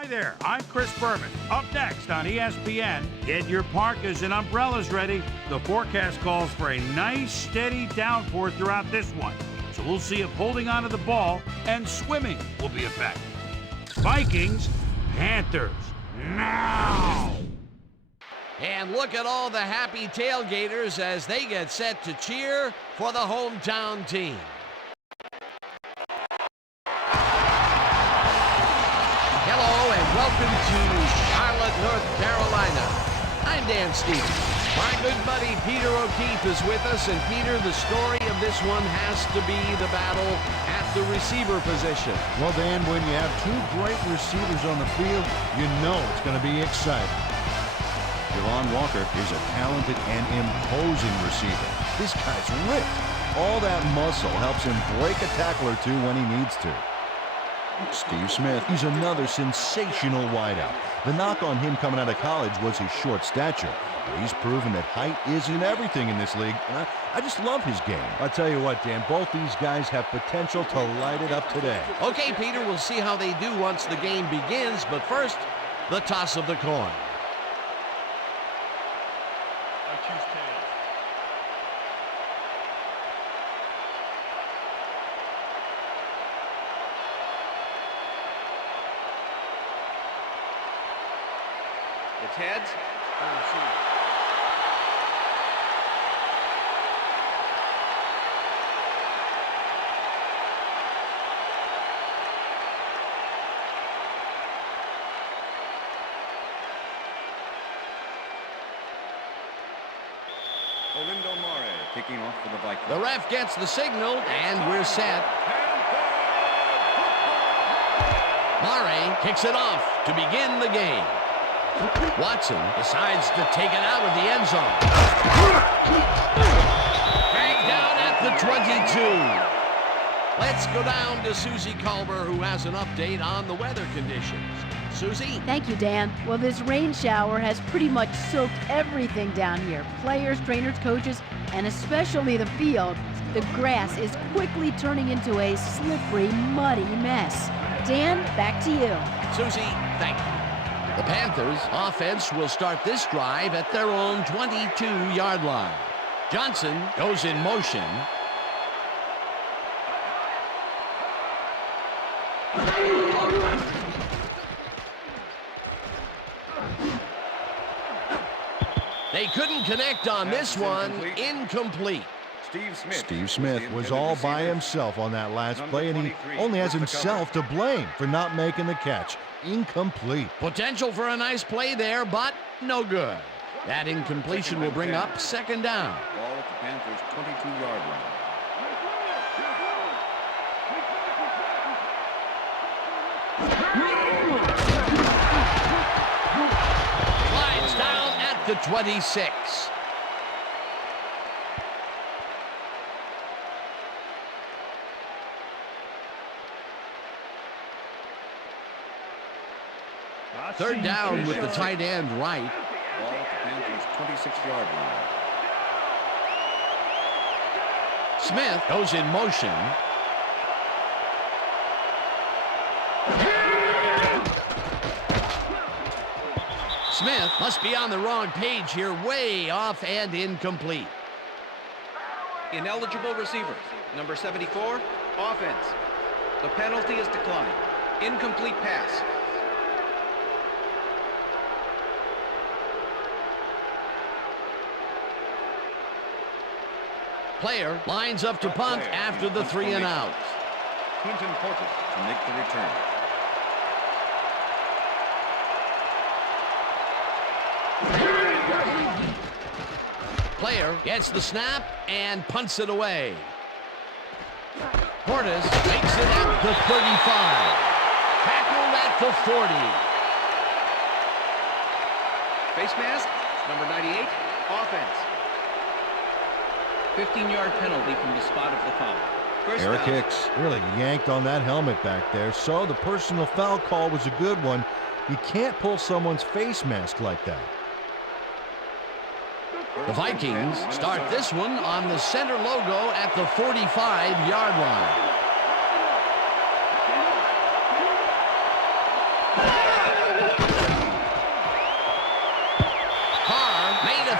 Hi there, I'm Chris Berman. Up next on ESPN, get your parkas and umbrellas ready. The forecast calls for a nice, steady downpour throughout this one. So we'll see if holding onto the ball and swimming will be effective. Vikings, Panthers, now! And look at all the happy tailgaters as they get set to cheer for the hometown team. Hello and welcome to Charlotte, North Carolina. I'm Dan Stevens. My good buddy Peter O'Keefe is with us, and Peter, the story of this one has to be the battle at the receiver position. Well, Dan, when you have two great receivers on the field, you know it's going to be exciting. Javon Walker is a talented and imposing receiver. This guy's ripped. All that muscle helps him break a tackle or two when he needs to. Steve Smith, he's another sensational wideout. The knock on him coming out of college was his short stature. But he's proven that height isn't everything in this league, and I just love his game. I'll tell you what, Dan, both these guys have potential to light it up today. Okay, Peter, we'll see how they do once the game begins, but first, the toss of the coin. I choose tails. It's heads. I receive. Olindo Mare kicking off for the Vikings. The ref gets the signal, and we're set. Mare kicks it off to begin the game. Watson decides to take it out of the end zone. Dragged down at the 22. Let's go down to Susie Culver, who has an update on the weather conditions. Susie? Thank you, Dan. Well, this rain shower has pretty much soaked everything down here. Players, trainers, coaches, and especially the field. The grass is quickly turning into a slippery, muddy mess. Dan, back to you. Susie, thank you. The Panthers offense will start this drive at their own 22-yard line. Johnson goes in motion. They couldn't connect on this one. Incomplete. Steve Smith was all by himself on that last play, and he only has himself to blame for not making the catch. Incomplete. Potential for a nice play there, but no good. That incompletion will bring up second down. Ball at the Panthers' 22-yard line. Slides down at the 26. Third down with the tight end right. Ball at the Panthers' 26-yard line. Smith goes in motion. Smith must be on the wrong page here, way off and incomplete. Ineligible receiver. Number 74, offense. The penalty is declined. Incomplete pass. Player lines up to punt after the 3 and out. Quinton Portis to make the return. Player gets the snap and punts it away. Portis makes it at the 35. Tackled at the 40. Face mask, number 98, offense. 15-yard penalty from the spot of the foul. First Eric down. Hicks really yanked on that helmet back there, so the personal foul call was a good one. You can't pull someone's face mask like that. The Vikings start this one on the center logo at the 45-yard line.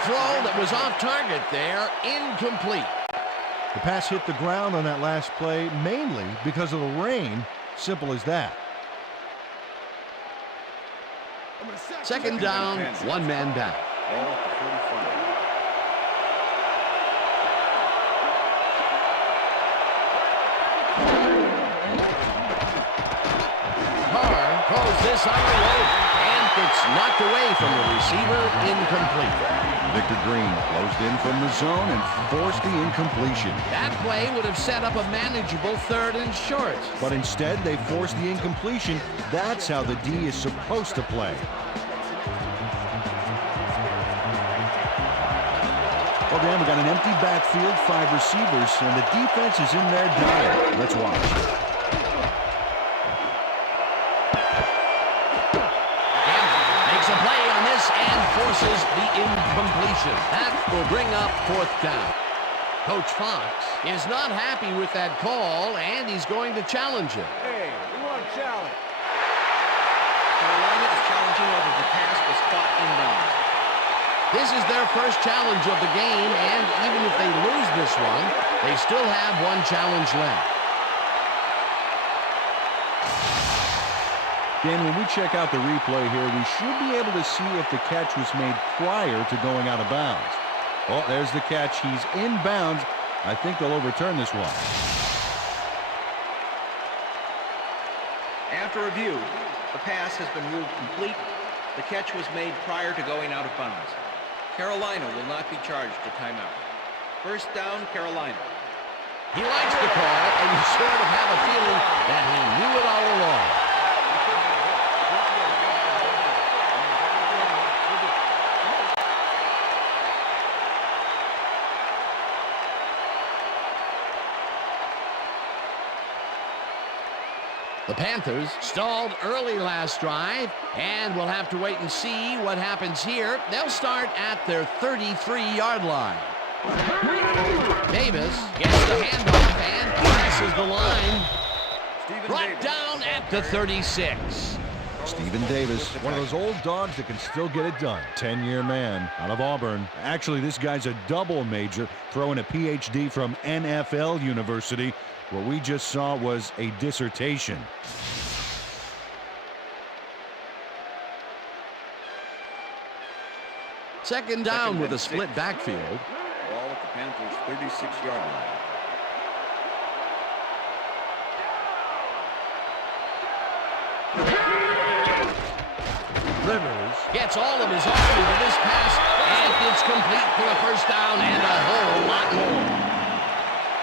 throw that was off target there, incomplete. The pass hit the ground on that last play mainly because of the rain. Simple as that. Second down, one man down. Ball at the 45. Carr throws this on the rope, and it's knocked away from the receiver, incomplete. Victor Green closed in from the zone and forced the incompletion. That play would have set up a manageable 3rd and short. But instead, they forced the incompletion. That's how the D is supposed to play. Well, Dan, we got an empty backfield, 5 receivers, and the defense is in their dive. Let's watch. Makes a play on this and forces the incompletion. That will bring up 4th down. Coach Fox is not happy with that call, and he's going to challenge it. Hey, we want a challenge. Carolina is challenging whether the pass was caught inbounds. This is their first challenge of the game, and even if they lose this one, they still have one challenge left. Dan, when we check out the replay here, we should be able to see if the catch was made prior to going out of bounds. Oh, there's the catch. He's in bounds. I think they'll overturn this one. After review, the pass has been ruled complete. The catch was made prior to going out of bounds. Carolina will not be charged a timeout. First down, Carolina. He likes the call, and you sort of have a feeling that he knew it all along. The Panthers stalled early last drive, and we'll have to wait and see what happens here. They'll start at their 33-yard line. Davis gets the handoff and passes the line. Brought down at the 36. Stephen Davis, one of those old dogs that can still get it done. 10-year man out of Auburn. Actually, this guy's a double major, throwing a PhD from NFL University. What we just saw was a dissertation. Second down with a split backfield. Ball at the Panthers' 36-yard line. Rivers gets all of his arm into this pass, and it's complete for a first down and a whole lot more.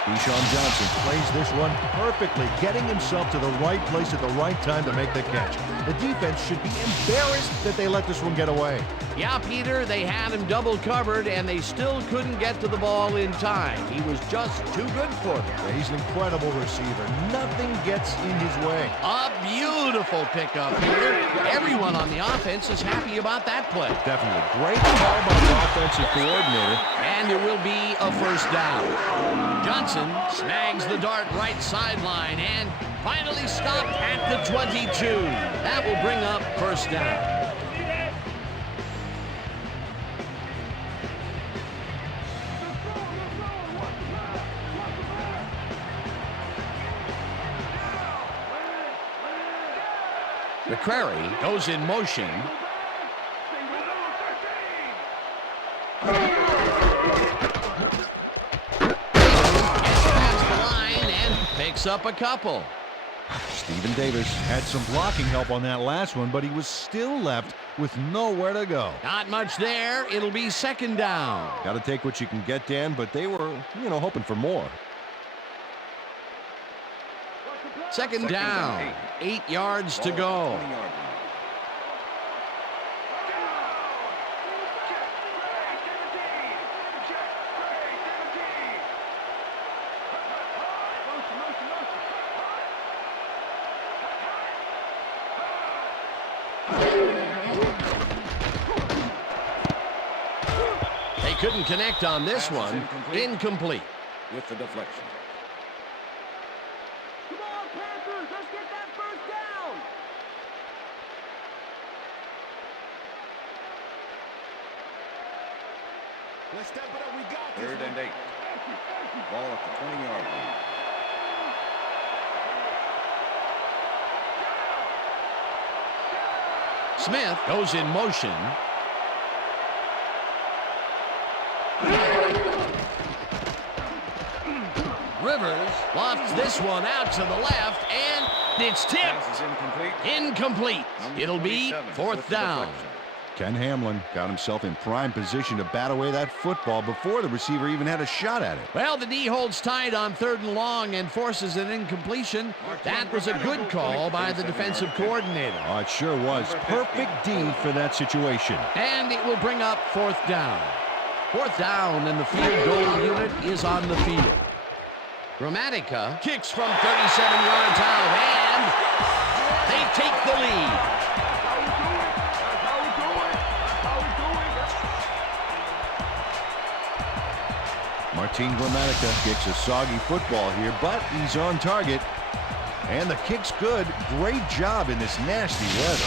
Deshaun Johnson plays this run perfectly, getting himself to the right place at the right time to make the catch. The defense should be embarrassed that they let this one get away. Yeah, Peter, they had him double covered, and they still couldn't get to the ball in time. He was just too good for them. Yeah, he's an incredible receiver. Nothing gets in his way. A beautiful pickup, Peter. Everyone on the offense is happy about that play. Definitely. Great call by the offensive coordinator. And it will be a first down. Johnson snags the dart right sideline and finally stopped at the 22. That will bring up first down. McCrary goes in motion. Picks up a couple. Stephen Davis had some blocking help on that last one, but he was still left with nowhere to go. Not much there. It'll be second down. Got to take what you can get, Dan, but they were, hoping for more. Second down. 8 yards to go. They couldn't connect on this one. Incomplete. With the deflection. Come on, Panthers, let's get that first down. Let's step it up. We got this. 3rd and 8. Ball at the 20-yard line. Smith goes in motion. Rivers lofts this one out to the left, and it's tipped. Pass is incomplete. Incomplete. Number It'll be 27 with 4th the down. deflection. Ken Hamlin got himself in prime position to bat away that football before the receiver even had a shot at it. Well, the D holds tight on 3rd and long and forces an incompletion. That was a good call by the defensive coordinator. Oh, it sure was. Perfect D for that situation. And it will bring up 4th down. 4th down, and the field goal unit is on the field. Gramatica kicks from 37 yards out, and they take the lead. Martin Gramatica kicks a soggy football here, but he's on target. And the kick's good. Great job in this nasty weather.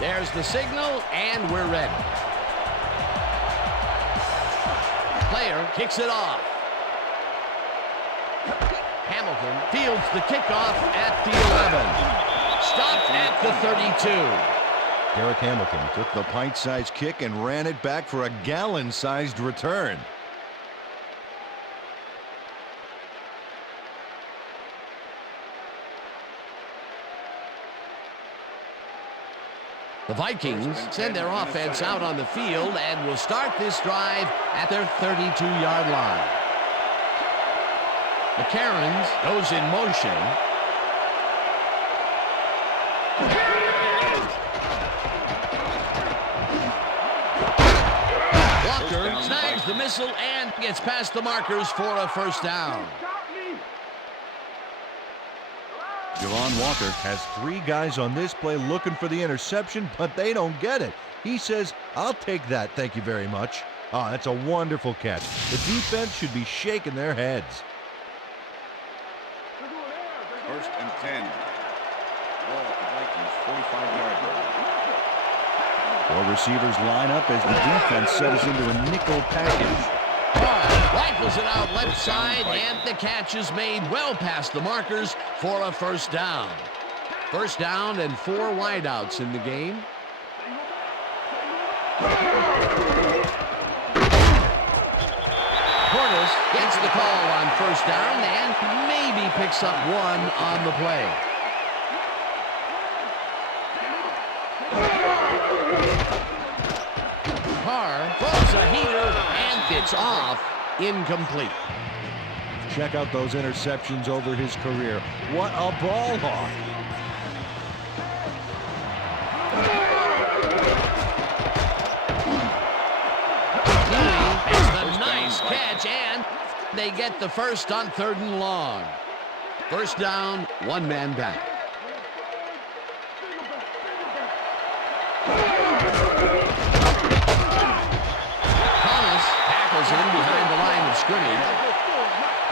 There's the signal, and we're ready. Player kicks it off. Hamilton fields the kickoff at the 11. Stopped at the 32. Derek Hamilton took the pint-sized kick and ran it back for a gallon-sized return. The Vikings send their offense out on the field and will start this drive at their 32-yard line. McCarron goes in motion. Walker snags the missile and gets past the markers for a 1st down. Javon Walker has 3 guys on this play looking for the interception, but they don't get it. He says, "I'll take that, thank you very much." Oh, that's a wonderful catch. The defense should be shaking their heads. 1st and 10. Ball at the Vikings 45-yard line. 4 receivers line up as the defense settles into a nickel package. Rifles it out left side, and the catch is made well past the markers for a 1st down. 1st down and 4 wideouts in the game. Cordes gets the call on 1st down and maybe picks up 1 on the play. Carr throws a heater, and it's off. Incomplete. Check out those interceptions over his career. What a ball hawk. It's a nice catch, and they get the 1st on 3rd and long. 1st down, 1 man back. In behind the line of scrimmage.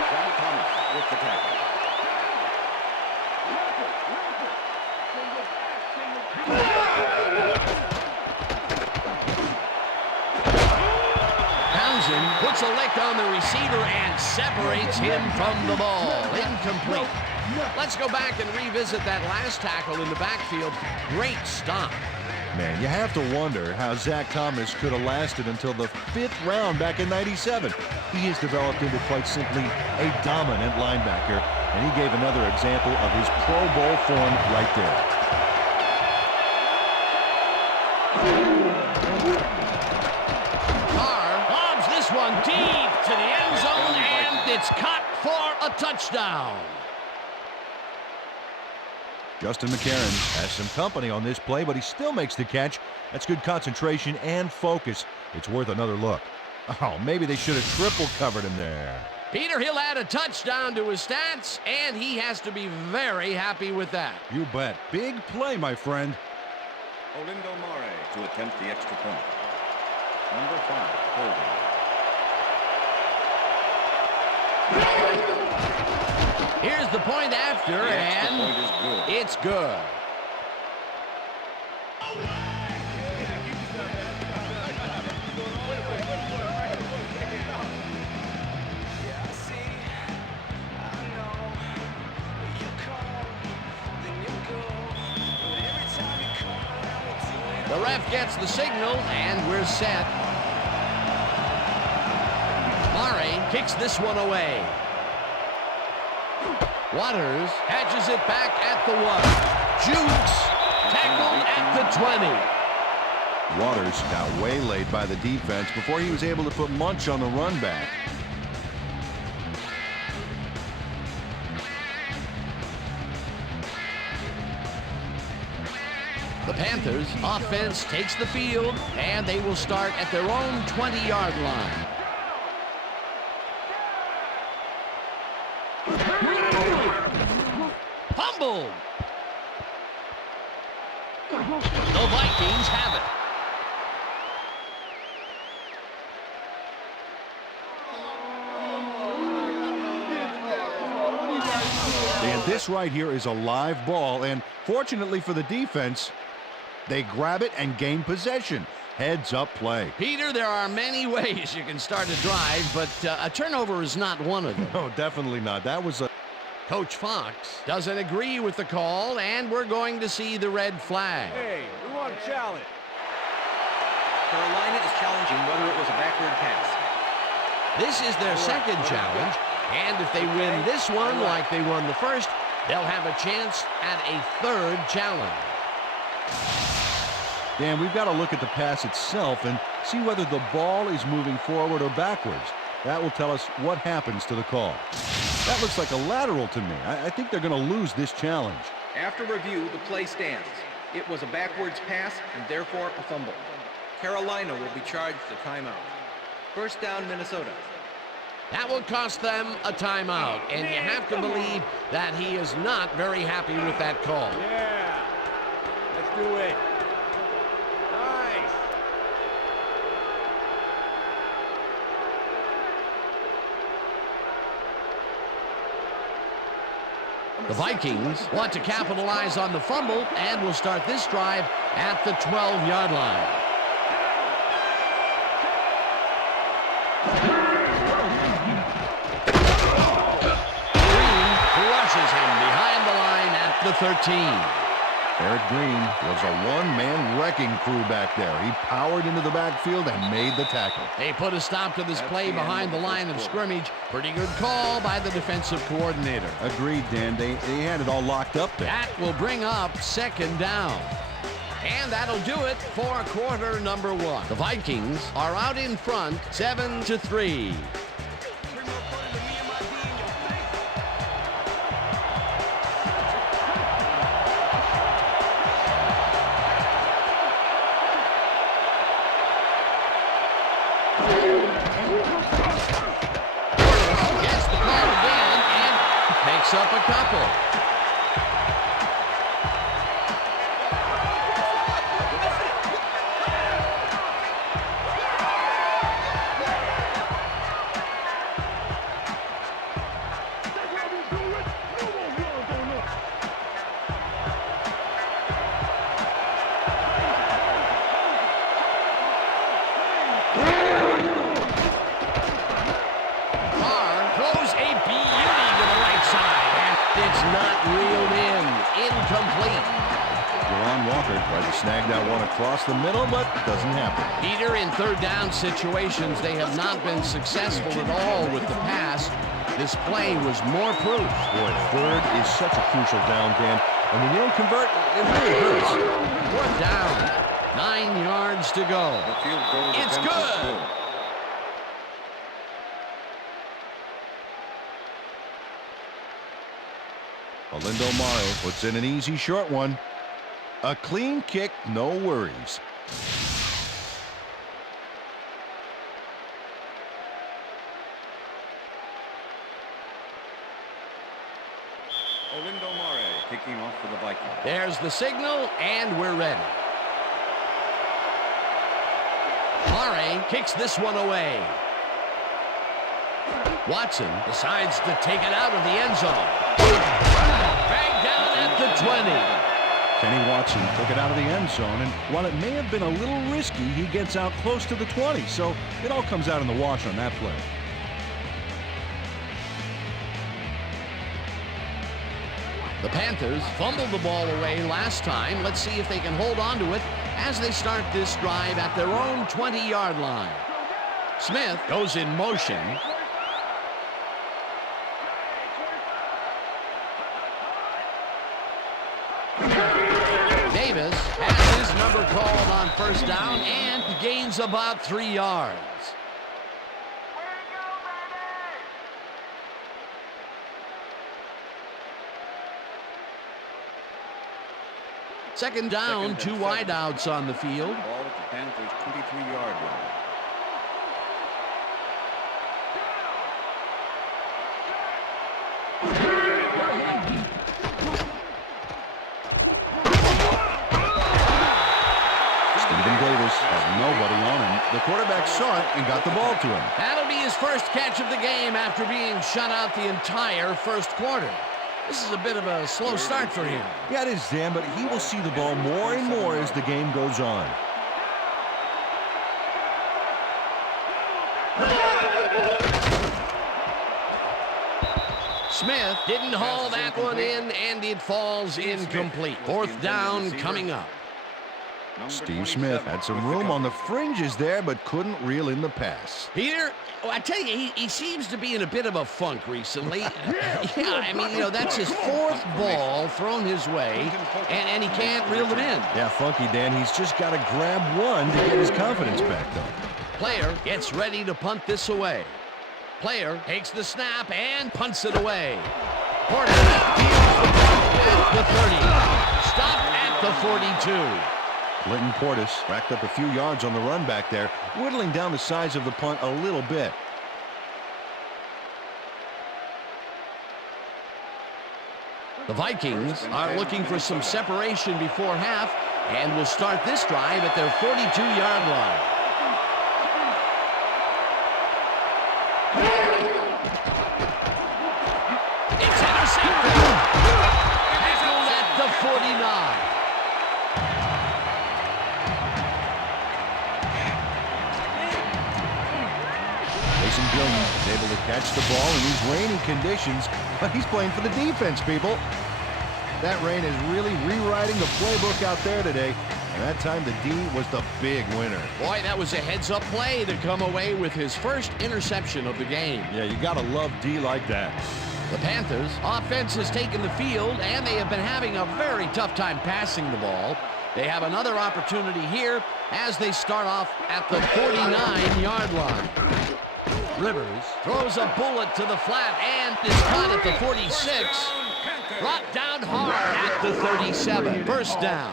Zach Thomas with the tackle. Townsend puts a lick on the receiver and separates him from the ball. Incomplete. Let's go back and revisit that last tackle in the backfield. Great stop. Man, you have to wonder how Zach Thomas could have lasted until the 5th round back in '97. He has developed into quite simply a dominant linebacker, and he gave another example of his Pro Bowl form right there. Carr lobs this one deep to the end zone, and it's caught for a touchdown. Justin McCarron has some company on this play, but he still makes the catch. That's good concentration and focus. It's worth another look. Oh, maybe they should have triple covered him there. Peter, he'll add a touchdown to his stats, and he has to be very happy with that. You bet. Big play, my friend. Olindo Mare to attempt the extra point. Number 5, holding. Here's Here's the point after, The extra and point is good. it's good. The ref gets the signal, and we're set. Murray kicks this one away. Waters hatches it back at the 1. Jukes tackled at the 20. Waters got waylaid by the defense before he was able to put Munch on the run back. The Panthers offense takes the field, and they will start at their own 20-yard line. Fumbled. The Vikings have it. And this right here is a live ball, and fortunately for the defense, they grab it and gain possession. Heads up play. Peter, there are many ways you can start a drive, but a turnover is not one of them. No, definitely not. That was a... Coach Fox doesn't agree with the call, and we're going to see the red flag. Hey, we want a challenge. Carolina is challenging whether it was a backward pass. This is their second challenge, and if they win this one like they won the first, they'll have a chance at a third challenge. Dan, we've got to look at the pass itself and see whether the ball is moving forward or backwards. That will tell us what happens to the call. That looks like a lateral to me. I think they're going to lose this challenge. After review, the play stands. It was a backwards pass and therefore a fumble. Carolina will be charged a timeout. First down, Minnesota. That will cost them a timeout, and you have to believe that he is not very happy with that call. Yeah. Let's do it. Nice. The Vikings want to capitalize on the fumble and will start this drive at the 12-yard line. Green crushes him behind the line at the 13. Eric Green was a one-man wrecking crew back there. He powered into the backfield and made the tackle. They put a stop to this play behind the line of scrimmage. Pretty good call by the defensive coordinator. Agreed, Dan. They had it all locked up there. That will bring up second down. And that'll do it for quarter number 1. The Vikings are out in front, 7-3. Gets the call again and picks up a couple. Tried to snag that one across the middle, but doesn't happen. Peter, in third down situations, they have not been successful at all with the pass. This play was more proof. Boy, third is such a crucial down, Dan. And when you don't convert, it really hurts. Fourth down, 9 yards to go. The field goal It's attempt is good. Olindo Mare puts in an easy short one. A clean kick, no worries. Olindo Mare kicking off for the Vikings. There's the signal, and we're ready. Mare kicks this one away. Watson decides to take it out of the end zone. Back down at the 20. Kenny Watson took it out of the end zone, and while it may have been a little risky, he gets out close to the 20, so it all comes out in the wash on that play. The Panthers fumbled the ball away last time. Let's see if they can hold on to it as they start this drive at their own 20-yard line. Smith goes in motion. Davis has his number called on first down and gains about 3 yards. Second down, 2 wideouts on the field. Ball at the Panthers' 23-yard line. Davis has nobody on him. The quarterback saw it and got the ball to him. That'll be his first catch of the game after being shut out the entire first quarter. This is a bit of a slow start for him. Yeah, it is, Dan, but he will see the ball more and more as the game goes on. Smith didn't haul that one in, and it falls incomplete. Fourth down coming up. Steve Smith had some room on the fringes there, but couldn't reel in the pass. Peter, I tell you, he seems to be in a bit of a funk recently. Yeah, I mean, that's his fourth ball thrown his way, and he can't reel them in. Yeah, funky, Dan. He's just got to grab one to get his confidence back, though. Player gets ready to punt this away. Player takes the snap and punts it away. Porter deals the punt at the 30. Stop at the 42. Clinton Portis racked up a few yards on the run back there, whittling down the size of the punt a little bit. The Vikings are looking for some separation before half and will start this drive at their 42-yard line. It's intercepted. Tackled at the 49. Gilman is able to catch the ball in these rainy conditions, but he's playing for the defense, people. That rain is really rewriting the playbook out there today, and that time the D was the big winner. Boy, that was a heads-up play to come away with his first interception of the game. Yeah, you gotta love D like that. The Panthers' offense has taken the field, and they have been having a very tough time passing the ball. They have another opportunity here as they start off at the 49-yard line. Rivers throws a bullet to the flat and is caught at the 46. Brought down hard at the 37. First down.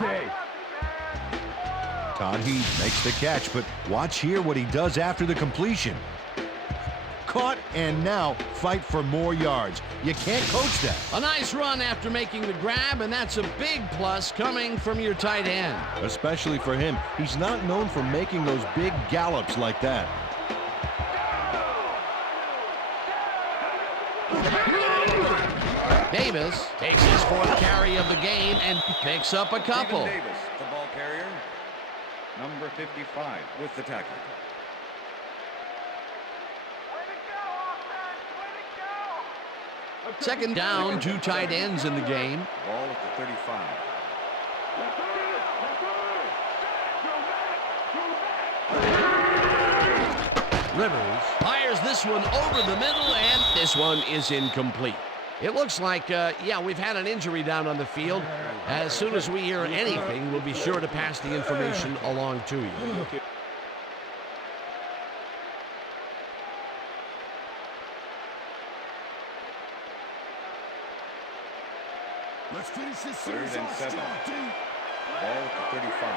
Todd Heath makes the catch, but watch here what he does after the completion. Caught and now fight for more yards. You can't coach that. A nice run after making the grab, and that's a big plus coming from your tight end. Especially for him. He's not known for making those big gallops like that. Davis takes his fourth carry of the game and picks up a couple. Davis, the ball carrier, number 55, with the tackle. Second down, 2 tight ends in the game. Ball at the 35. Rivers fires this one over the middle, and this one is incomplete. It looks like, yeah, we've had an injury down on the field. As soon as we hear anything, we'll be sure to pass the information along to you. Let's finish this Third series and off 7. strong, D. Ball at the 35.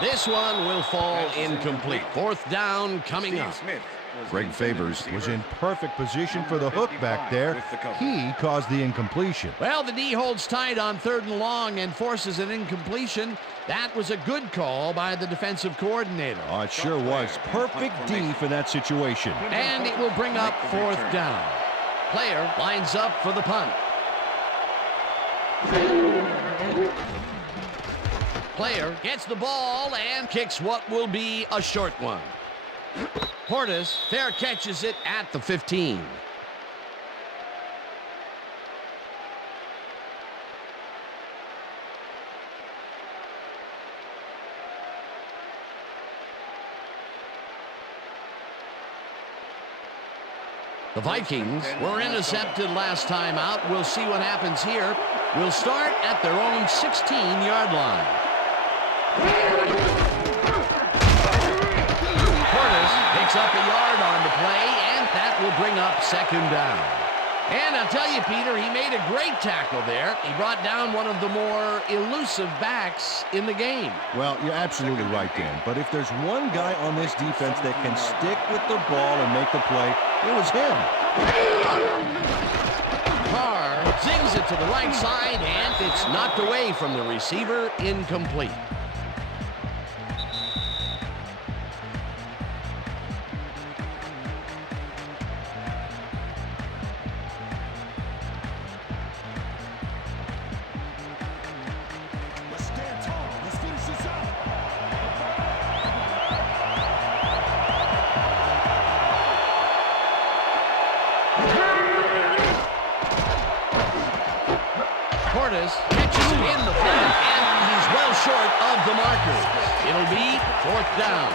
This one will fall incomplete. Fourth down coming up. Smith, Greg Favors was in perfect position for the hook back there. He caused the incompletion. Well, the D holds tight on 3rd and long and forces an incompletion. That was a good call by the defensive coordinator. Oh, it sure was. Perfect D for that situation. And it will bring up 4th down. Player lines up for the punt. Player gets the ball and kicks what will be a short one. Portis fair catches it at the 15. The Vikings were intercepted last time out. We'll see what happens here. We'll start at their own 16-yard line. Portis picks up a yard on the play, and that will bring up 2nd down. And I'll tell you, Peter, he made a great tackle there. He brought down one of the more elusive backs in the game. Well, you're absolutely right, Dan. But if there's one guy on this defense that can stick with the ball and make the play, it was him. Carr zings it to the right side, and it's knocked away from the receiver, incomplete. Let's stand tall. Let's finish this out. Portis catches it in the flat, and he's well short of the marker. It'll be 4th down.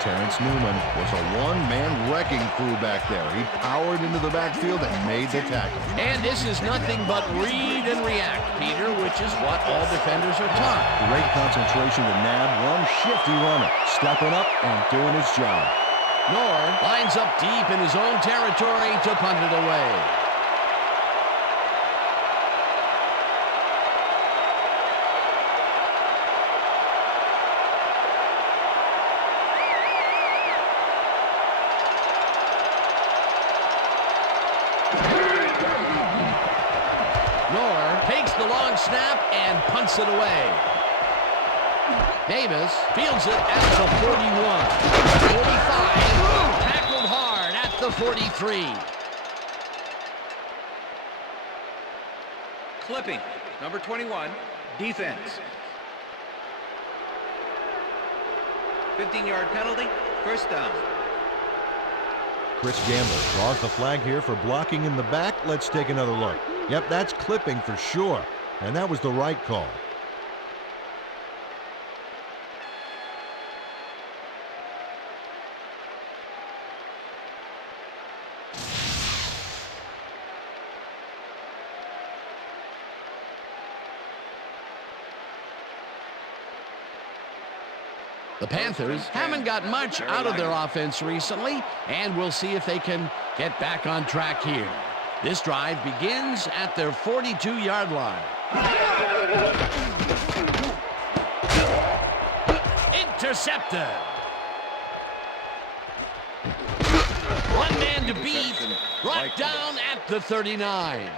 Terrence Newman was a one-man wrecking crew back there. He powered into the backfield and made the tackle. And this is nothing but read and react, Peter, which is what all defenders are taught. Great concentration to nab one shifty runner, stepping up and doing his job. Nord lines up deep in his own territory to punt it away. Nord takes the long snap and punts it away. Davis fields it at the 41. 45. Tackled hard at the 43. Clipping, number 21, defense. 15-yard penalty, 1st down. Chris Gamble draws the flag here for blocking in the back. Let's take another look. Yep, that's clipping for sure. And that was the right call. The Panthers haven't got much out of their offense recently, and we'll see if they can get back on track here. This drive begins at their 42-yard line. Intercepted. One man to beat, brought down at the 39.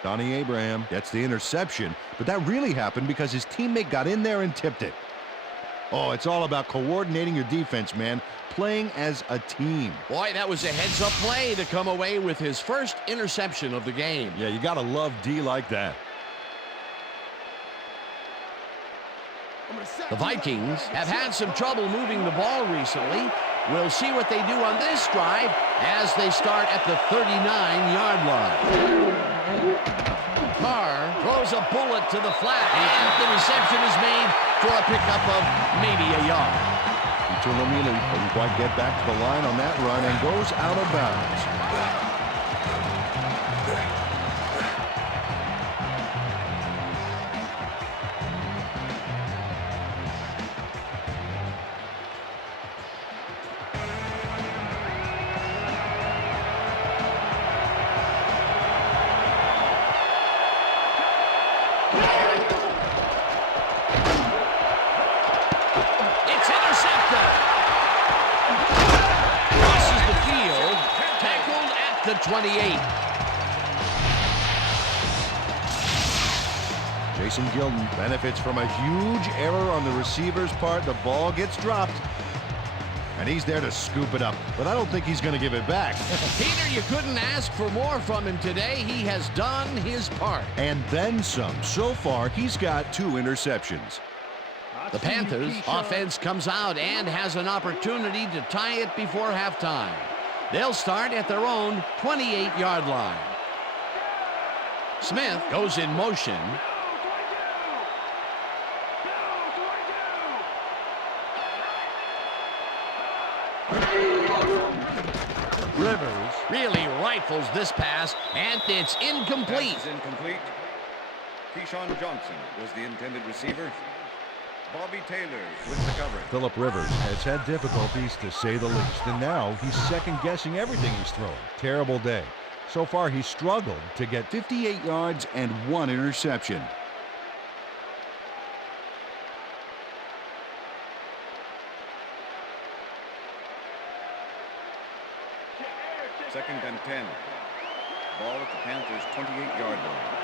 Donnie Abraham gets the interception, but that really happened because his teammate got in there and tipped it. Oh, it's all about coordinating your defense, man. Playing as a team. Boy, that was a heads-up play to come away with his first interception of the game. Yeah, you gotta love D like that. The Vikings have had some trouble moving the ball recently. We'll see what they do on this drive as they start at the 39-yard line. Carr throws a bullet to the flat, and the reception is made for a pickup of maybe a yard. Tulamini couldn't quite get back to the line on that run and goes out of bounds. the 28. Jason Gilden benefits from a huge error on the receiver's part. The ball gets dropped, and he's there to scoop it up, but I don't think he's going to give it back. Peter, you couldn't ask for more from him today. He has done his part. And then some. So far, he's got 2 interceptions. The Panthers offense comes out and has an opportunity to tie it before halftime. They'll start at their own 28-yard line. Smith goes in motion. Rivers really rifles this pass, and it's incomplete. Pass is incomplete. Keyshawn Johnson was the intended receiver. Bobby Taylor with the coverage. Phillip Rivers has had difficulties, to say the least, and now he's second-guessing everything he's thrown. Terrible day. So far, he's struggled to get 58 yards and 1 interception. Second and 10. Ball at the Panthers' 28-yard line.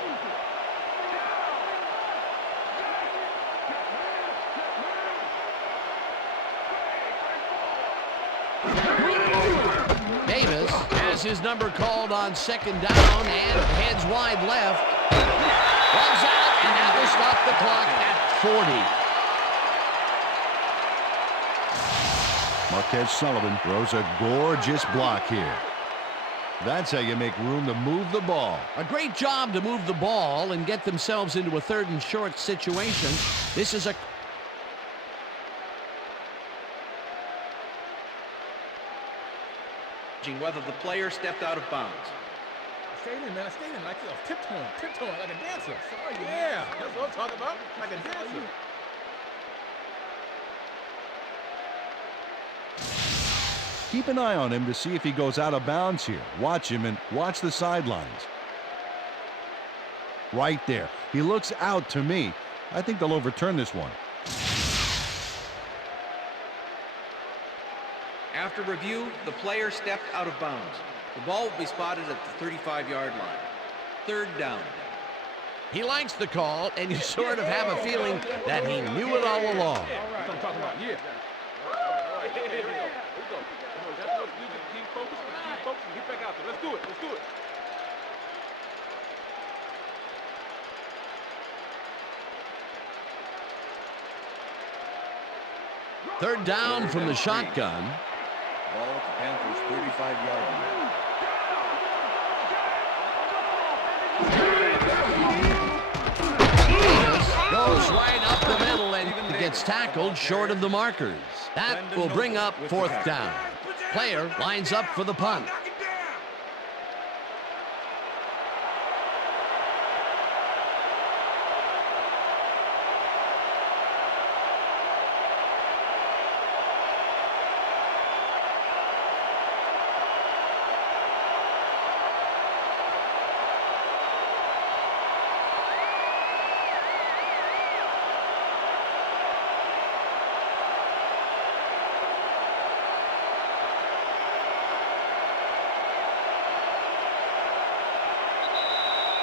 Davis has his number called on second down and heads wide left. Runs out, and that will stop the clock at 40. Marquez Sullivan throws a gorgeous block here. That's how you make room to move the ball. A great job to move the ball and get themselves into a 3rd and short situation. This is a whether the player stepped out of bounds. I stayed in, man. I stayed in like tiptoeing like a dancer. Sorry, yeah, that's what I'm talking about. Like a dancer. Keep an eye on him to see if he goes out of bounds here. Watch him and watch the sidelines. Right there. He looks out to me. I think they'll overturn this one. After review, the player stepped out of bounds. The ball will be spotted at the 35-yard line. 3rd down. He likes the call, and you sort of have a feeling that he knew it all along. That's what I'm talking about, yeah. Here we go. Keep focusing, get back out there. Let's do it. 3rd down from the shotgun. Ball at the Panthers' 35-yard line. Goes right up the middle and gets tackled short of the markers. That will bring up 4th down. Player lines up for the punt.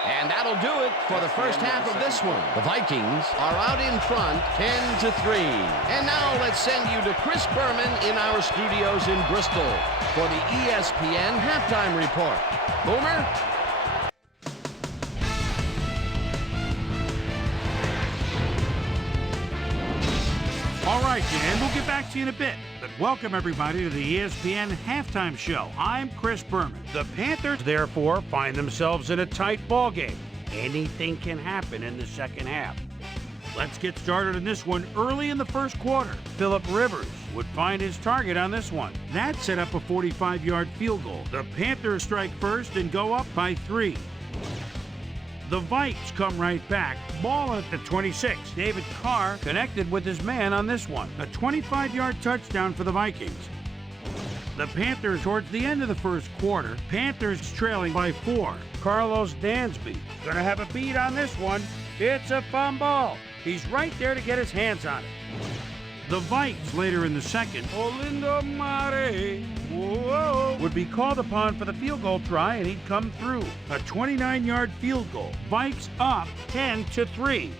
And that'll do it for the first half of this one. The Vikings are out in front 10-3. And now let's send you to Chris Berman in our studios in Bristol for the ESPN Halftime Report. Boomer? All right, Dan, we'll get back to you in a bit. But welcome, everybody, to the ESPN Halftime Show. I'm Chris Berman. The Panthers, therefore, find themselves in a tight ball game. Anything can happen in the second half. Let's get started in this one early in the first quarter. Phillip Rivers would find his target on this one. That set up a 45-yard field goal. The Panthers strike first and go up by 3. The Vikes come right back. Ball at the 26. David Carr connected with his man on this one. A 25-yard touchdown for the Vikings. The Panthers towards the end of the first quarter. Panthers trailing by 4. Carlos Dansby gonna have a beat on this one. It's a fumble. He's right there to get his hands on it. The Vikes later in the second. Olindo Mare. Whoa. would be called upon for the field goal try, and he'd come through. A 29-yard field goal. Vikes up 10-3.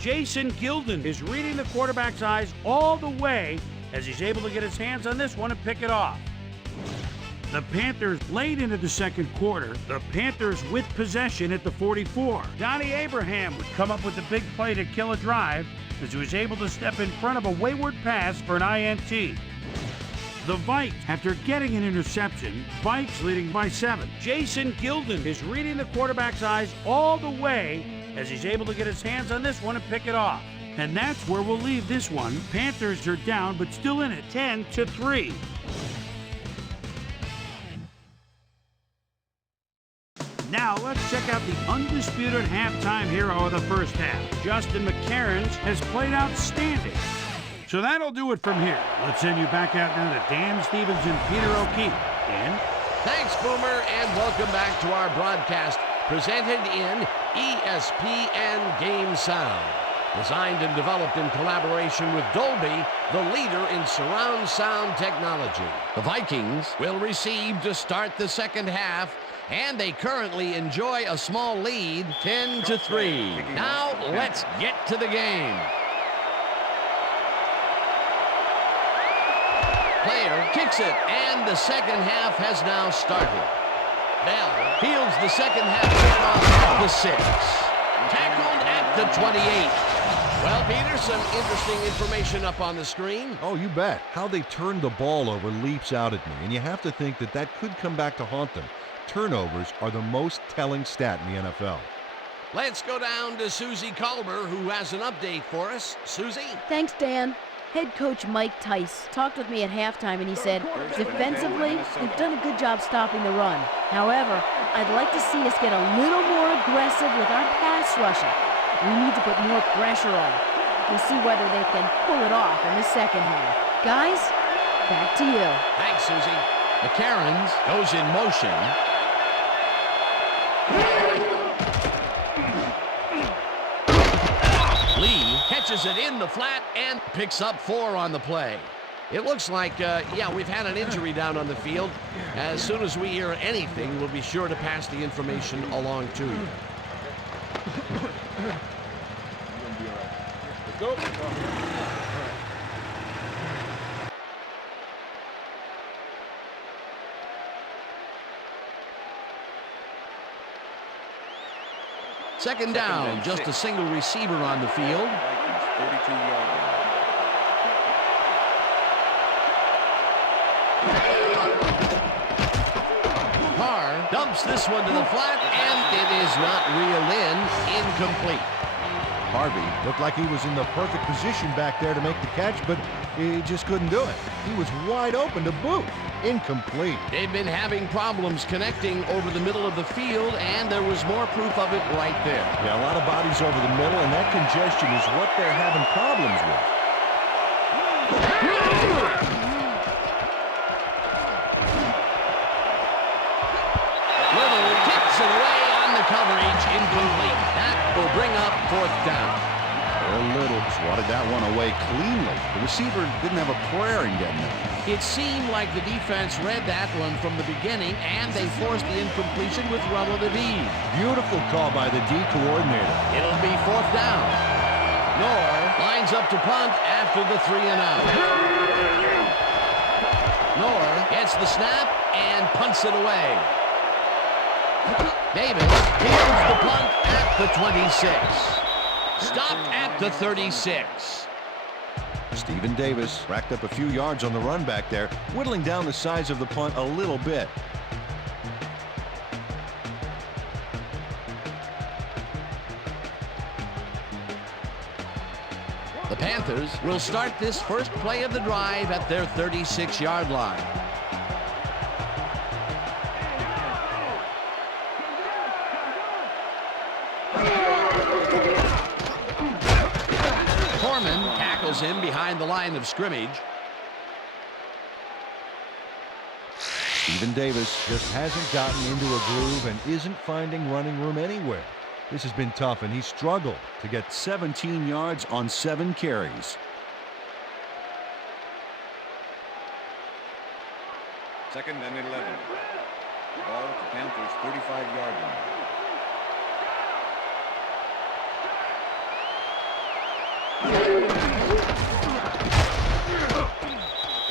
Jason Gilden is reading the quarterback's eyes all the way as he's able to get his hands on this one and pick it off. The Panthers late into the second quarter. The Panthers with possession at the 44. Donnie Abraham would come up with the big play to kill a drive as he was able to step in front of a wayward pass for an INT. The Vikes, after getting an interception, Vikes leading by 7. Jason Gilden is reading the quarterback's eyes all the way as he's able to get his hands on this one and pick it off. And that's where we'll leave this one. Panthers are down, but still in it, 10-3. Now let's check out the undisputed halftime hero of the first half. Justin McCarron has played outstanding. So that'll do it from here. Let's send you back out now to Dan Stevens and Peter O'Keefe. Dan? Thanks, Boomer, and welcome back to our broadcast presented in ESPN Game Sound. Designed and developed in collaboration with Dolby, the leader in surround sound technology. The Vikings will receive to start the second half, and they currently enjoy a small lead, 10-3. Now, let's get to the game. Player kicks it, and the second half has now started. Bell fields the second half kickoff at the 6. Tackled at the 28. Well, Peter, some interesting information up on the screen. Oh, you bet. How they turned the ball over leaps out at me, and you have to think that that could come back to haunt them. Turnovers are the most telling stat in the NFL. Let's go down to Susie Culber, who has an update for us. Susie? Thanks, Dan. Head coach Mike Tice talked with me at halftime, and he said, defensively, we've done a good job stopping the run. However, I'd like to see us get a little more aggressive with our pass rushing. We need to put more pressure on. We'll see whether they can pull it off in the second half. Guys, back to you. Thanks, Susie. McCarron goes in motion. Lee catches it in the flat and picks up 4 on the play. It looks like, we've had an injury down on the field. As soon as we hear anything, we'll be sure to pass the information along to you. Let's go. Second down, just a single receiver on the field. 32-yard line. Carr dumps this one to the flat, and it is not reeled in. Incomplete. Harvey looked like he was in the perfect position back there to make the catch, but he just couldn't do it. He was wide open to boot. Incomplete. They've been having problems connecting over the middle of the field, and there was more proof of it right there. Yeah, a lot of bodies over the middle, and that congestion is what they're having problems with. Little kicks it away on the coverage. Incomplete. That will bring up 4th down. Little swatted that one away cleanly. The receiver didn't have a prayer in getting it. It seemed like the defense read that one from the beginning, and they forced the incompletion with relative ease. Beautiful call by the D coordinator. It'll be 4th down. Nor lines up to punt after the 3-and-out. Nor gets the snap and punts it away. Davis fields the punt at the 26. Stopped at the 36. Stephen Davis racked up a few yards on the run back there, whittling down the size of the punt a little bit. The Panthers will start this first play of the drive at their 36-yard line. Tackles him behind the line of scrimmage. Stephen Davis just hasn't gotten into a groove and isn't finding running room anywhere. This has been tough, and he struggled to get 17 yards on 7 carries. Second and 11. Ball at the Panthers' 35-yard line.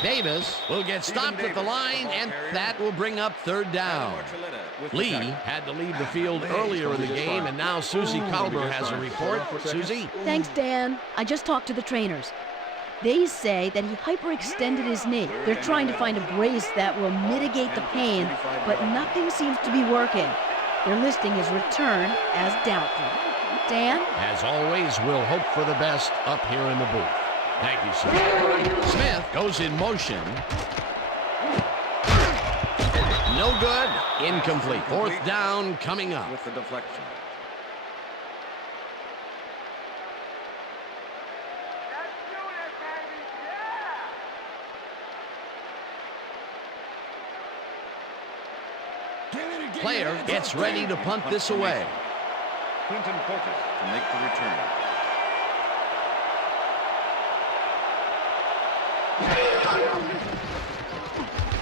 Davis will get stopped at the line, and that will bring up third down. Lee had to leave the field earlier in the game, and now Susie Kalber has a report. Susie? Thanks, Dan. I just talked to the trainers. They say that he hyperextended his knee. They're trying to find a brace that will mitigate the pain, but nothing seems to be working. They're listing his return as doubtful. Dan? As always, we'll hope for the best up here in the booth. Thank you, sir. Smith goes in motion. No good. Incomplete. Fourth down coming up. With the deflection. Player gets ready to punt this away. Clinton Portis to make the return.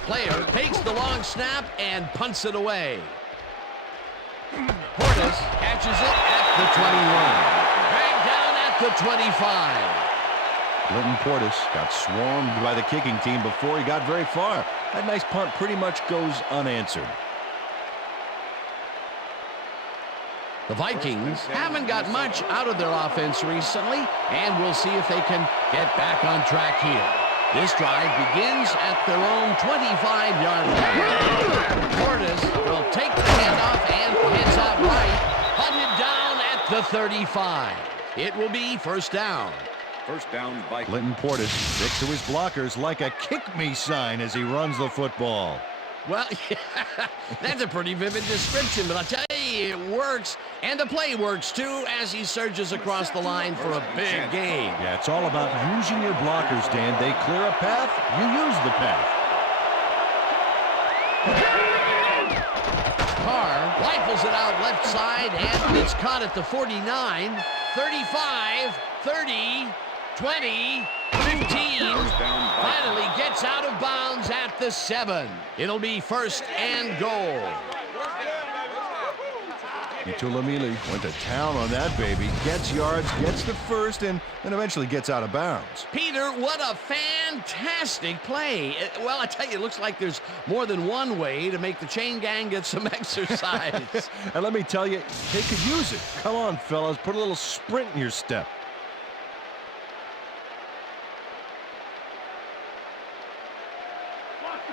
Player takes the long snap and punts it away. Portis catches it at the 21. Dragged down at the 25. Clinton Portis got swarmed by the kicking team before he got very far. That nice punt pretty much goes unanswered. The Vikings haven't got much out of their offense recently, and we'll see if they can get back on track here. This drive begins at their own 25-yard line. Portis will take the handoff and heads out right, hunted down at the 35. It will be first down. First down by Clinton Portis sticks to his blockers like a kick-me sign as he runs the football. Well, that's a pretty vivid description, but I'll tell you, it works, and the play works, too, as he surges across the line for a big gain. Yeah, it's all about using your blockers, Dan. They clear a path, you use the path. Carr rifles it out left side, and it's caught at the 49, 35, 30, 20, 15, finally gets out of bounds at the 7. It'll be first and goal. Tulamili went to town on that baby. Gets yards, gets the first, and then eventually gets out of bounds. Peter, what a fantastic play. Well, I tell you, it looks like there's more than one way to make the chain gang get some exercise. And let me tell you, they could use it. Come on, fellas, put a little sprint in your step.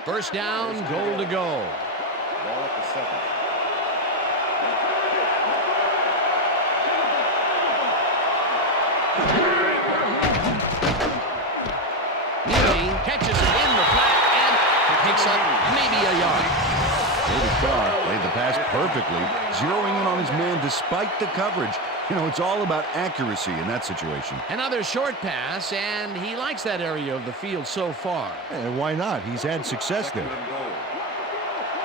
First down, goal to go. ball at the 7. Catches it in the flat and picks up maybe a yard. David Carr played the pass perfectly, zeroing in on his man despite the coverage. You know, it's all about accuracy in that situation. Another short pass, and he likes that area of the field so far. And why not? He's had success there. Second and goal.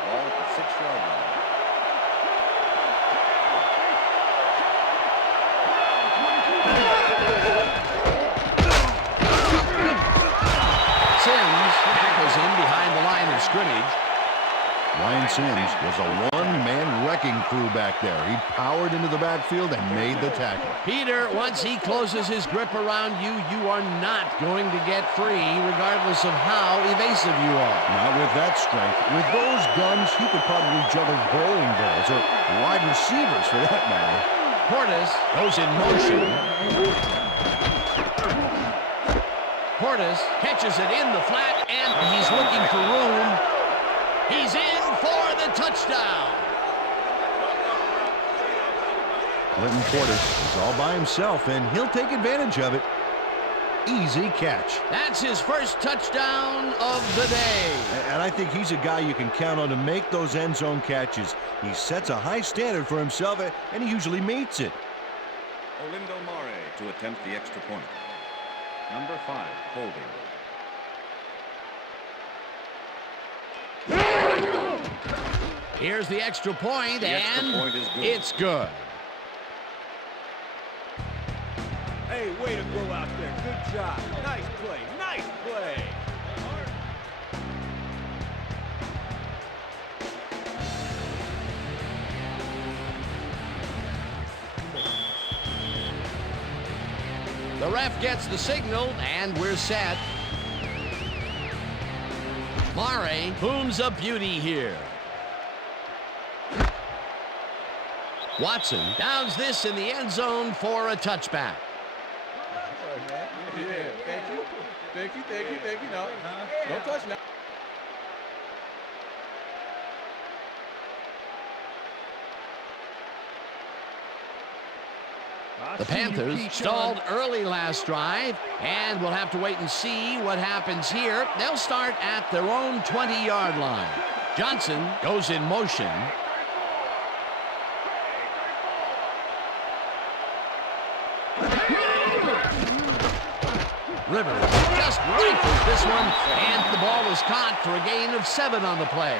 Ball at the 6-yard line. Sims tackles him behind the line of scrimmage. Ryan Sims was a one-man wrecking crew back there. He powered into the backfield and made the tackle. Peter, once he closes his grip around you, you are not going to get free, regardless of how evasive you are. Not with that strength. With those guns, he could probably juggle bowling balls, or wide receivers for that matter. Portis goes in motion. Portis catches it in the flat, and he's looking for room. He's in for the touchdown. Clinton Portis is all by himself, and he'll take advantage of it. Easy catch. That's his first touchdown of the day. And I think he's a guy you can count on to make those end zone catches. He sets a high standard for himself, and he usually meets it. Olindo Mare to attempt the extra point. Number 5, holding. Here's the extra point, The extra and point is good. it's good. Hey, way to go out there. Good job. Nice play. Nice play. ref gets the signal, and we're set. Mare booms a beauty here. Watson downs this in the end zone for a touchback. Yeah, thank you. Thank you, thank you, thank you. No, don't touch now. The Panthers stalled early last drive, and we'll have to wait and see what happens here. They'll start at their own 20-yard line. Johnson goes in motion. Rivers just rifles this one, and the ball is caught for a gain of 7 on the play.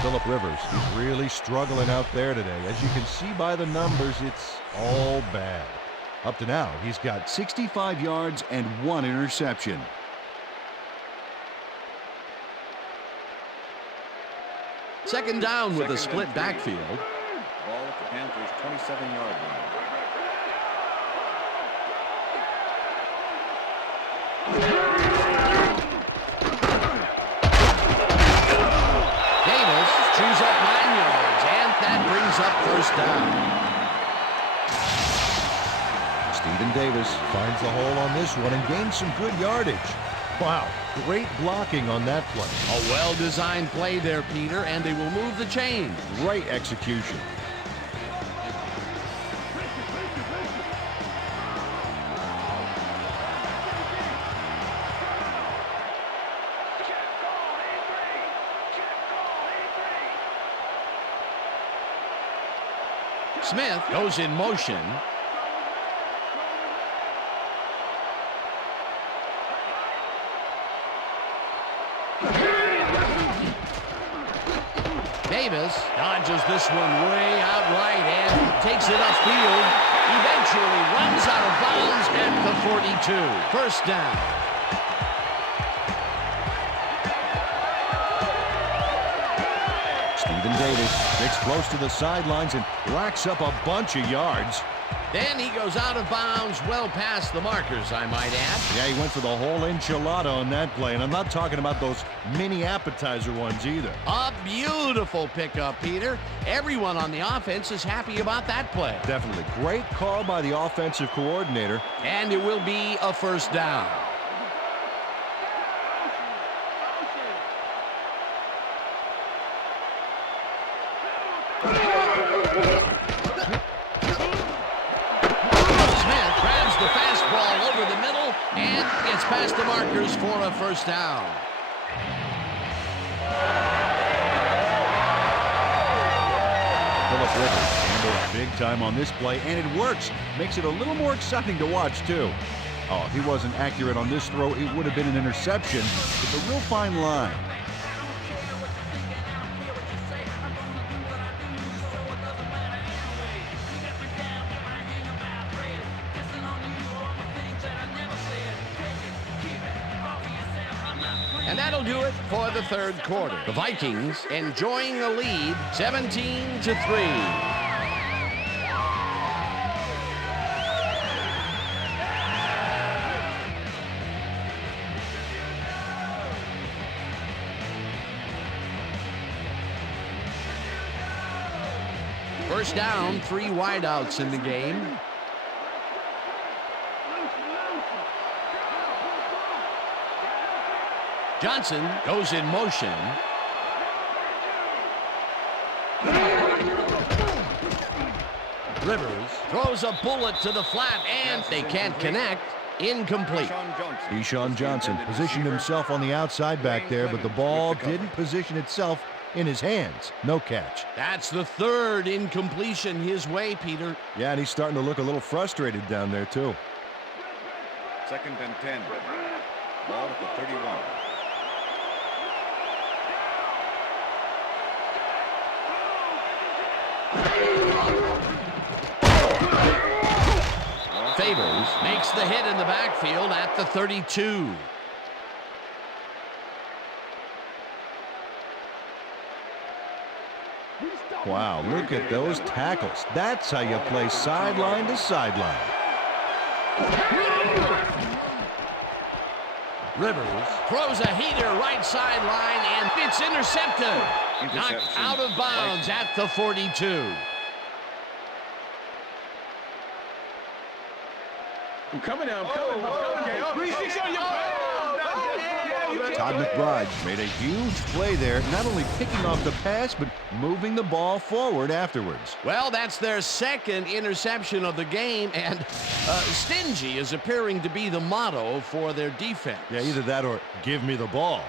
Phillip Rivers, he's really struggling out there today. As you can see by the numbers, it's all bad. Up to now, he's got 65 yards and 1 interception. Second down with a split backfield. Ball at the Panthers' 27-yard line. Davis chews up 9 yards, and that brings up first down. Stephen Davis finds the hole on this one and gains some good yardage. Wow, great blocking on that play. A well-designed play there, Peter, and they will move the chain. Great execution. Smith goes in motion. Davis dodges this one way out right and takes it upfield. Eventually runs out of bounds at the 42. First down. Stephen Davis sticks close to the sidelines and racks up a bunch of yards. Then he goes out of bounds well past the markers, I might add. Yeah, he went for the whole enchilada on that play, and I'm not talking about those mini appetizer ones either. A beautiful pickup, Peter. Everyone on the offense is happy about that play. Definitely. Great call by the offensive coordinator. And it will be a first down. Past the markers for a first down. Phillip Rivers handles big time on this play, and it works. Makes it a little more exciting to watch, too. Oh, if he wasn't accurate on this throw, it would have been an interception. It's a real fine line. And that'll do it for the third quarter. The Vikings enjoying a lead, 17-3. First down, 3 wideouts in the game. Johnson goes in motion. Rivers throws a bullet to the flat, and they can't connect. Incomplete. Deshaun Johnson positioned himself on the outside back there, but the ball didn't position itself in his hands. No catch. That's the third incompletion his way, Peter. Yeah, and he's starting to look a little frustrated down there, too. 2nd and 10. Ball at the 31. Favors makes the hit in the backfield at the 32. Wow, look at those tackles. That's how you play sideline to sideline. Rivers throws a heater right sideline, and it's intercepted. Knocked out of bounds at the 42. I'm coming now. I'm coming. Okay. 3-6 on your Todd McBride made a huge play there, not only picking off the pass, but moving the ball forward afterwards. Well, that's their second interception of the game, and stingy is appearing to be the motto for their defense. Yeah, either that or give me the ball.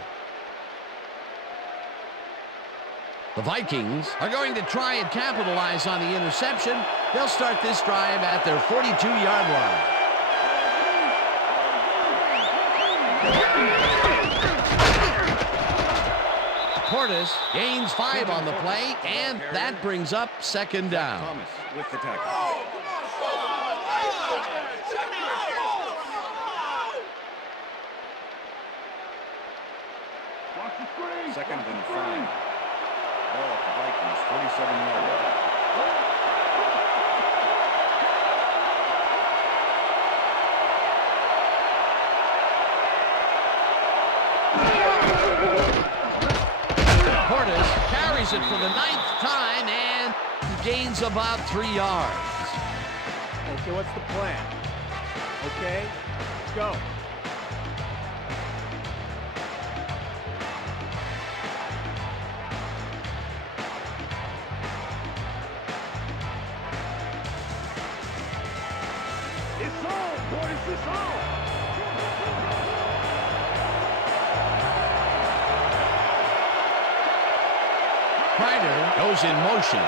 The Vikings are going to try and capitalize on the interception. They'll start this drive at their 42-yard line. Portis gains 5 on the play, and that brings up second down. Thomas with the tackle. Second and 5. Ball at the Vikings, 47-yard line. Portis carries it for the 9th time and gains about 3 yards. Okay, what's the plan? Okay, let's go. It's on, boys, it's on. Ryder goes in motion.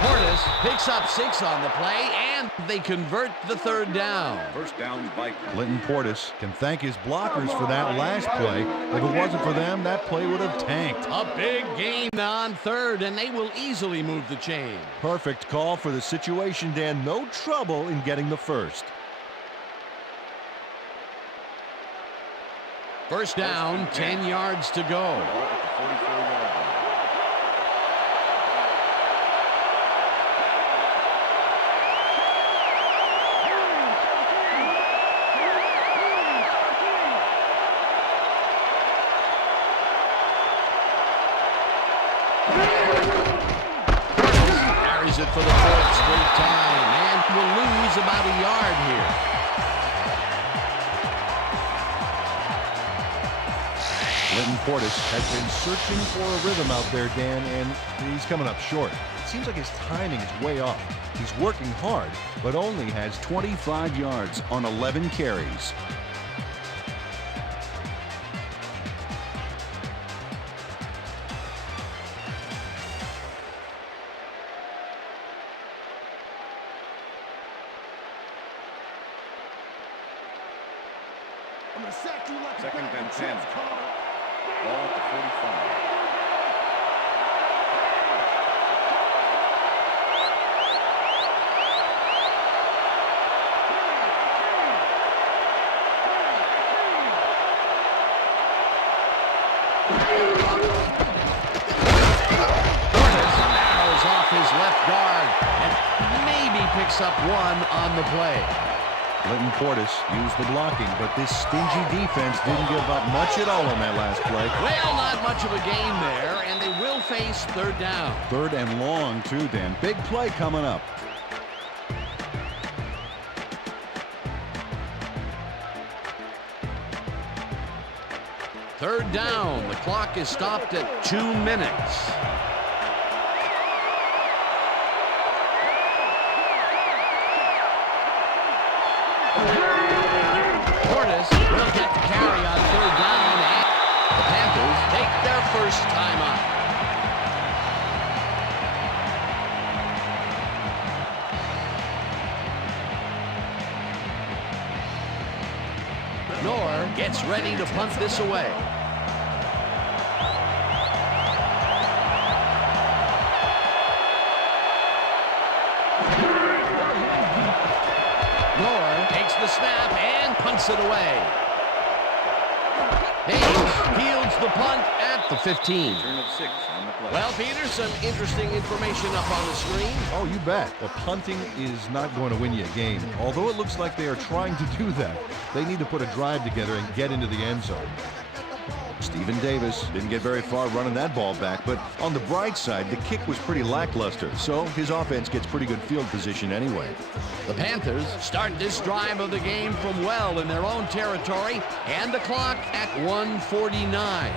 Portis picks up 6 on the play, and they convert the 3rd down. First down, Vikings. Clinton Portis can thank his blockers for that last play. If it wasn't for them, that play would have tanked. A big gain on 3rd, and they will easily move the chain. Perfect call for the situation, Dan. No trouble in getting the first. First down, 10 yards to go. Ball at the 44-yard line. Carries it for the 4th straight time, and will lose about a yard here. Clinton Portis has been searching for a rhythm out there, Dan, and he's coming up short. It seems like his timing is way off. He's working hard, but only has 25 yards on 11 carries. I'm gonna sack you like Second a bag and of 10. chips, Carter. Ball at the 45. Narrows off his left guard and maybe picks up 1 on the play. Clinton Portis used the blocking, but this stingy defense didn't give up much at all on that last play. Well, not much of a gain there, and they will face 3rd down. 3rd and long, too, Dan. Big play coming up. Third down. The clock is stopped at 2 minutes. Portis will get the carry on 3rd down, and the Panthers take their first timeout. Nor gets ready to punt this away. snap and punts it away. Davis fields the punt at the 15. Turn of 6 on the play. Well, Peter, some interesting information up on the screen. Oh, you bet. Well, punting is not going to win you a game. Although it looks like they are trying to do that, they need to put a drive together and get into the end zone. Stephen Davis didn't get very far running that ball back, but on the bright side, the kick was pretty lackluster, so his offense gets pretty good field position anyway. The Panthers start this drive of the game from well in their own territory, and the clock at 1:49.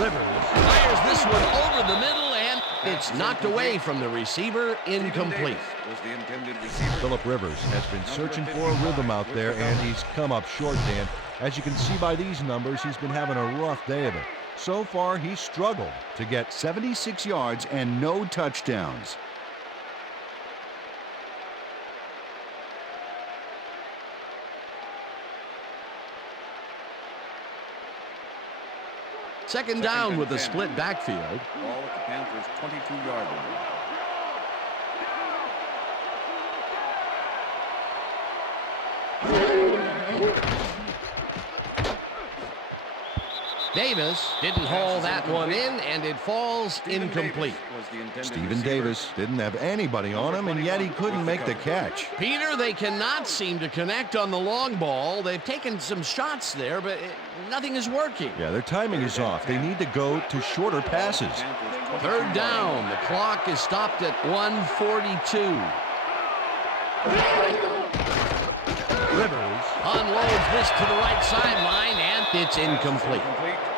Rivers fires this one over the middle, and it's knocked away from the receiver, incomplete. Was the intended receiver. Phillip Rivers has been searching for a rhythm out there, and he's come up short, Dan. As you can see by these numbers, he's been having a rough day of it. So far, he's struggled to get 76 yards and no touchdowns. Second down with a split backfield. Ball at the Panthers' 22-yard line. Davis didn't haul that one in, and it falls incomplete. Stephen Davis didn't have anybody on him, and yet he couldn't make the catch. Peter, they cannot seem to connect on the long ball. They've taken some shots there, but nothing is working. Yeah, their timing is off. They need to go to shorter passes. Third down. The clock is stopped at 1:42. Rivers unloads this to the right sideline, and it's incomplete.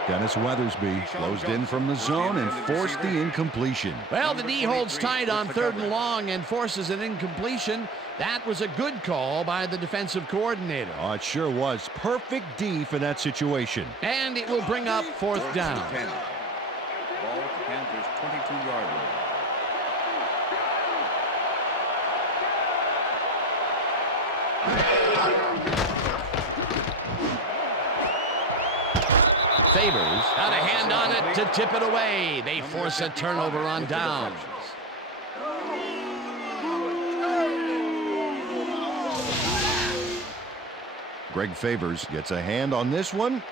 Dennis Weathersby closed in from the zone and forced the incompletion. Well, the D holds tight on 3rd and long and forces an incompletion. That was a good call by the defensive coordinator. Oh, it sure was. Perfect D for that situation. And it will bring up 4th down. Ball at the Panthers' 22-yard line. Favors got a hand on it to tip it away. They force a turnover on downs. Greg Favors gets a hand on this one.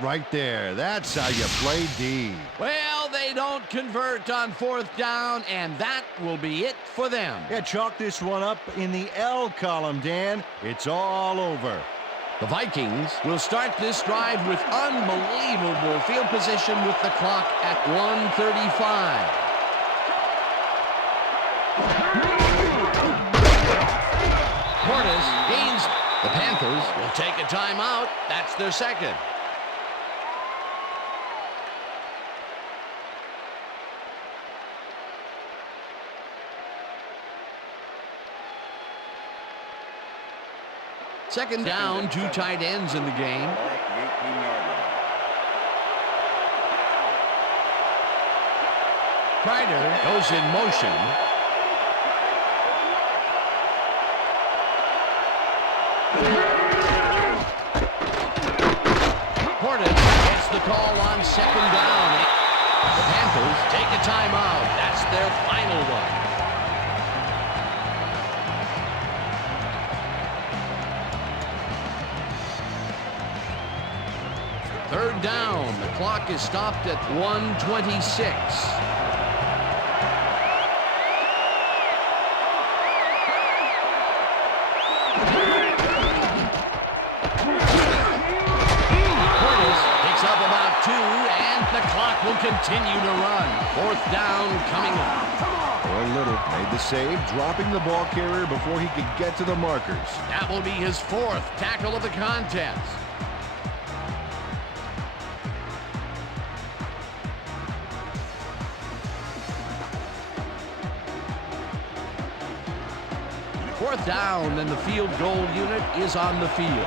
Right there. That's how you play D. Well, they don't convert on 4th down, and that will be it for them. Yeah, chalk this one up in the L column, Dan. It's all over. The Vikings will start this drive with unbelievable field position with the clock at 1:35. Portis gains. The Panthers will take a timeout. That's their second. Second down, 2 tight ends in the game. Kreider goes in motion. Portis gets the call on 2nd down. The Panthers take a timeout. That's their final one. Third down. The clock is stopped at 1:26. Portis picks up about 2, and the clock will continue to run. 4th down coming up. Boy Little made the save, dropping the ball carrier before he could get to the markers. That will be his 4th tackle of the contest. Fourth down, and the field goal unit is on the field.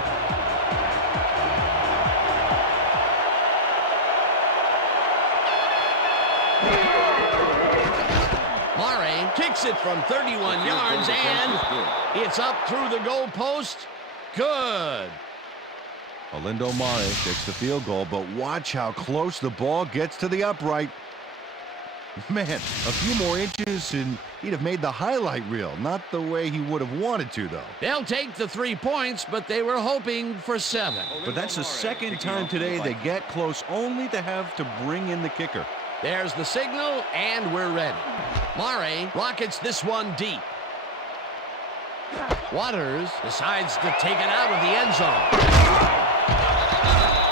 Murray kicks it from 31 yards, and it's up through the goalpost. Good. Olindo Mare takes the field goal, but watch how close the ball gets to the upright. Man, a few more inches and he'd have made the highlight reel. Not the way he would have wanted to, though. They'll take the 3 points, but they were hoping for 7. But that's the second time today they get close, only to have to bring in the kicker. There's the signal, and we're ready. Mare rockets this one deep. Waters decides to take it out of the end zone.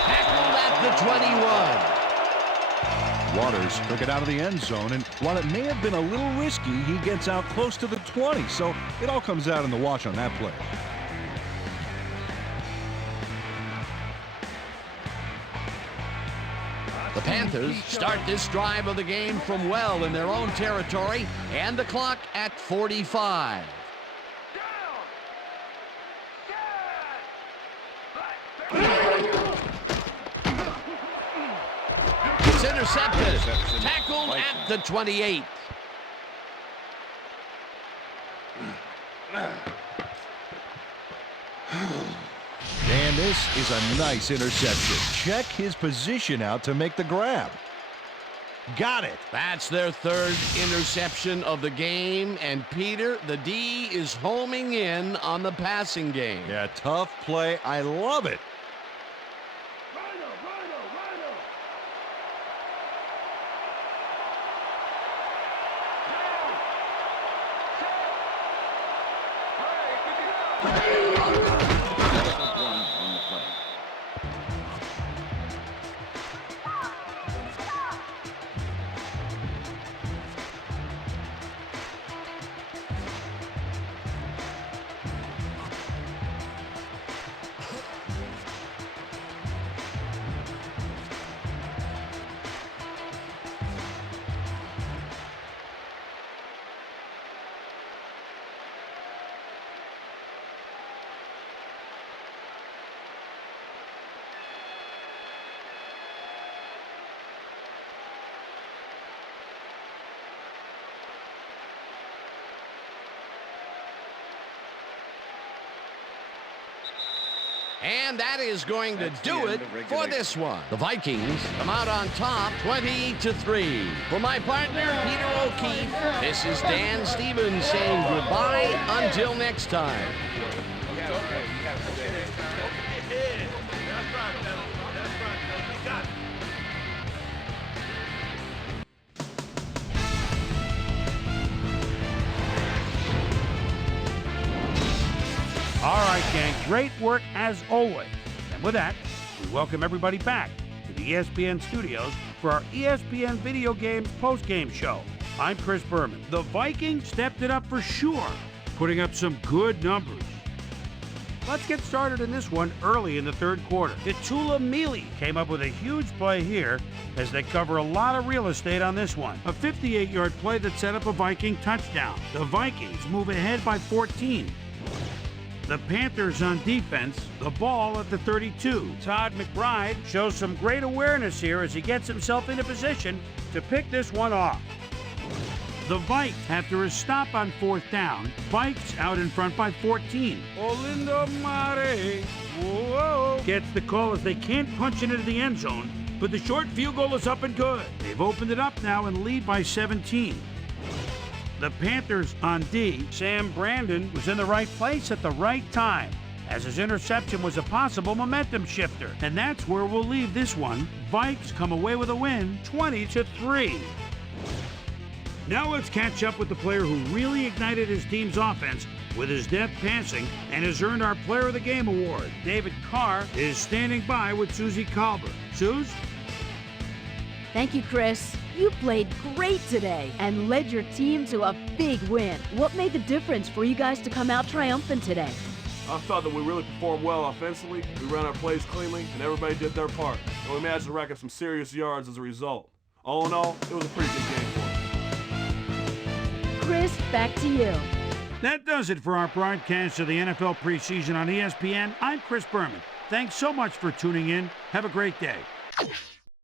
Tackled at the 21. Waters took it out of the end zone, and while it may have been a little risky, he gets out close to the 20, so it all comes out in the wash on that play. The Panthers start this drive of the game from well in their own territory, and the clock at 45. It's intercepted. Tackled at the 28. And this is a nice interception. Check his position out to make the grab. Got it. That's their 3rd interception of the game, and Peter, the D is homing in on the passing game. Yeah, tough play. I love it. And that is going to do it for this one. The Vikings come out on top 20-3. For my partner, Peter O'Keefe, this is Dan Stevens saying goodbye until next time. All right, gang, great work as always. And with that, we welcome everybody back to the ESPN studios for our ESPN Video Games post-game show. I'm Chris Berman. The Vikings stepped it up for sure, putting up some good numbers. Let's get started in this one early in the 3rd quarter. Tula Mealy came up with a huge play here as they cover a lot of real estate on this one. A 58-yard play that set up a Viking touchdown. The Vikings move ahead by 14. The Panthers on defense, the ball at the 32. Todd McBride shows some great awareness here as he gets himself into position to pick this one off. The Vikes, after a stop on 4th down, Vikes out in front by 14. Olindo Mare, whoa, gets the call as they can't punch it into the end zone, but the short field goal is up and good. They've opened it up now and lead by 17. The Panthers on D, Sam Brandon was in the right place at the right time, as his interception was a possible momentum shifter. And that's where we'll leave this one. Vikes come away with a win, 20-3. Now let's catch up with the player who really ignited his team's offense with his depth passing and has earned our Player of the Game award. David Carr is standing by with Susie Kalber. Suze? Thank you, Chris. You played great today and led your team to a big win. What made the difference for you guys to come out triumphant today? I thought that we really performed well offensively. We ran our plays cleanly, and everybody did their part. And we managed to rack up some serious yards as a result. All in all, it was a pretty good game for us. Chris, back to you. That does it for our broadcast of the NFL preseason on ESPN. I'm Chris Berman. Thanks so much for tuning in. Have a great day.